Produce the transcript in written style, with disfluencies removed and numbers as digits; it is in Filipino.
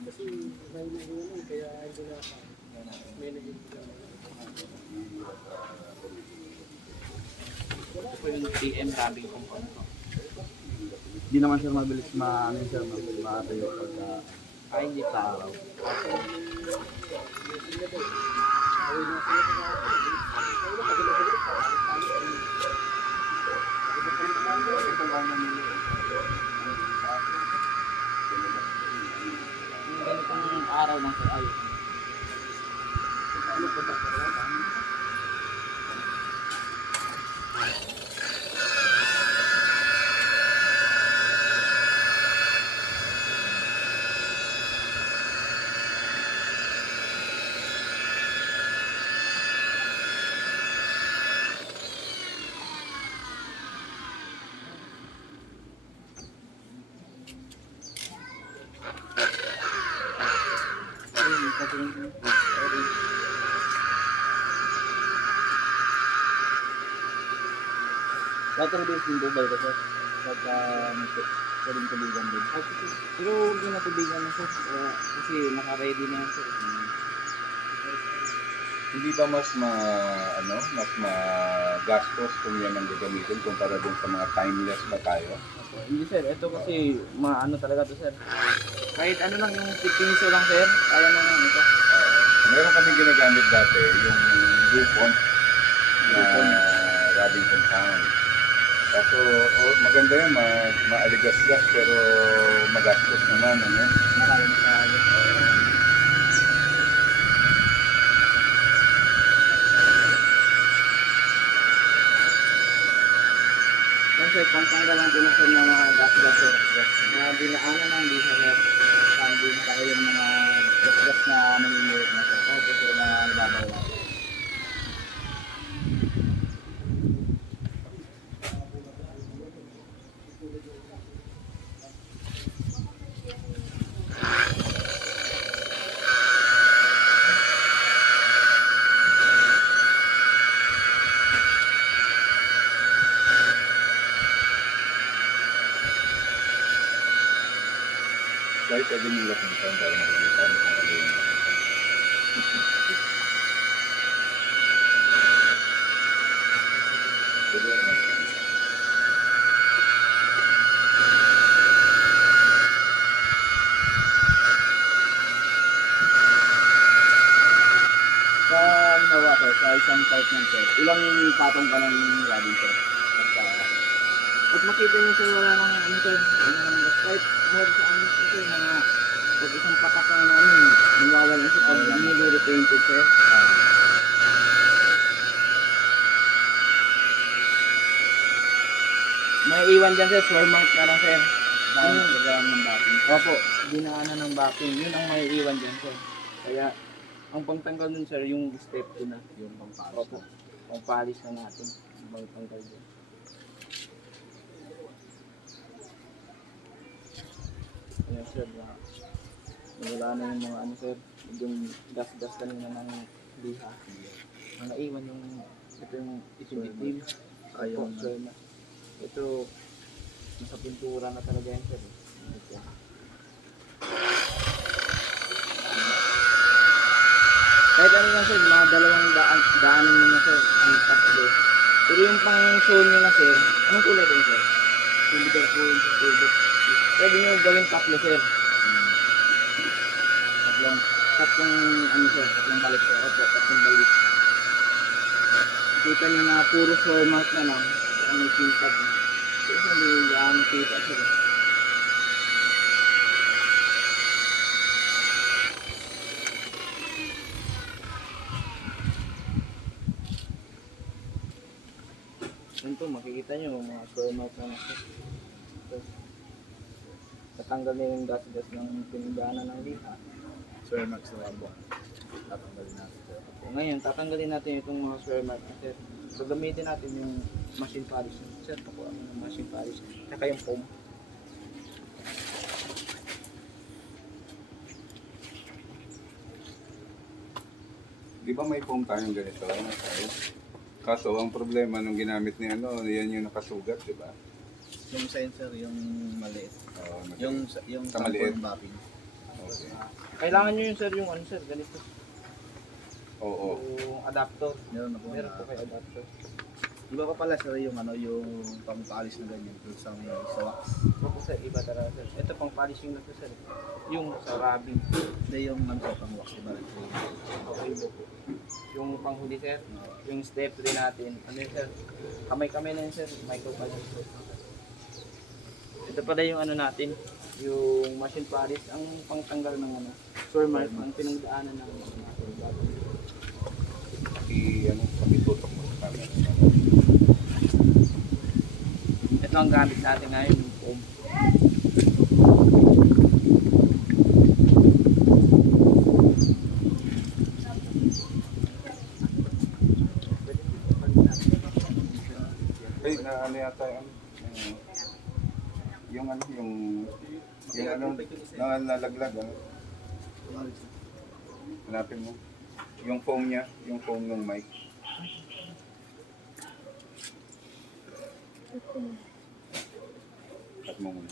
Kasi may nahihinan kaya hindi na may nahihinan. Ito po yung TM rubbing compound ko. Hindi naman sir mabilis ano sir, makatayo pagka Ay, hindi sa pa. araw. Yung ganitong araw lang sir, ayos. Ano po ba? Water based din po ba ito sir? Pagka pwedeng tubigan din. Pero huwag nyo natubigan na sir. Kasi naka-ready na yan sir. Hindi ba mas magastos kung yan ang gagamitin kumpara dun sa mga timeless ba tayo? Hindi sir, ito kasi maano talaga to sir. Kahit ano lang yung 15 piso lang sir, kaya na lang ito. Meron kami ginagamit dati, yung DuPont na rubbing compound. Kaso maganda yun, maaligas-gas pero magastos naman. Ano? Maraming maraming. Sir, pangtanggal lang din sir ng mga gas-gas sir. Mga dinaanan ng di sir. Hindi na tayo yung mga gas-gas na maniniwit na sir. Kahit sir na nababaw lang. Kahit pwede nyo lapitan para makikita nyo kung ano yung pwede naman. Sa halimbawa sir, sa isang type ng sir, ilang patong ka ng rubbing sir? Pag makita niyo sir, wala nang ano sir, wala nang gas pipe. More sa ano sir, mga pag isang patak lang namin, nawawala siya pag hindi repainted sir. May iwan dyan sir, swear mark na lang sir. Dahil nagawa ng bating. Opo, dinaanan ng backing, yun ang may iwan dyan sir. Kaya, ang pangtanggal nun sir, yung step 2 na. Yung pangpalis. Opo, pangpalis na natin, ang pangtanggal dyan. Ayan sir, wala na yung mga ano sir, yung gas-gas kanina ng liha. Ang naiwan yung, ito yung itim. Ayaw Opo, na. sir, ito, nasa pintura na talaga yan sir. Ito. Kahit ano lang sir, mga dalawang daanan nyo na sir, yung tatlo. Pero yung pang show nyo na sir, anong kulay din sir? Tuligar po yun sa tuligar. Pwede nyo gawin tatlo sir. Tatlong ano sir, tatlong balik sir. Opo, tatlong balik. Kita nyo na puro floor mark na lang. Ang may pintag na. Kasi hindi gaano kita sir. Yun po, makikita nyo mga floor mark na lang sir. Tatanggal na yung gas-gas ng pinagdaanan ng liha. Sir Max na lang po. Tatanggalin natin sir. Ngayon, tatanggalin natin itong mga square mark na sir. So, gamitin natin yung machine polish. Sir, pakuha mo ng machine polish. Saka yung foam. Di ba may foam tayong ganito? Kaso ang problema nung ginamit ni yan yung nakasugat, di ba? Yung sensor, yung maliit. Oo, Yung Sa maliit. sample mapping. okay. Kailangan nyo yun sir, yung ano sir, ganito. Oo. Yung adapter. Meron na po. Meron po kayo adapter. Iba pa pala sir yung yung pangpaalis na ganyan dun sa wax. Opo sir, iba talaga sir. Ito pang polishing na to sir. Yung sa rubbing. Hindi yung pang wax, diba? Okay po. Yung panghuli sir, yung step 3 natin. Ano yun sir? Kamay-kamay na yun sir, micropolish. Ito pala yung ano natin, yung machine polish, ang pangtanggal ng ano, sure mark, ang pinagdaanan ng Pakitutok mo sa camera. ito ang gamit natin ngayon, yung foam. Ay, na ano yata yung ano, yung ano, nalaglag, ano? Hanapin mo. Yung foam niya, yung foam ng mic. Cut mo muna.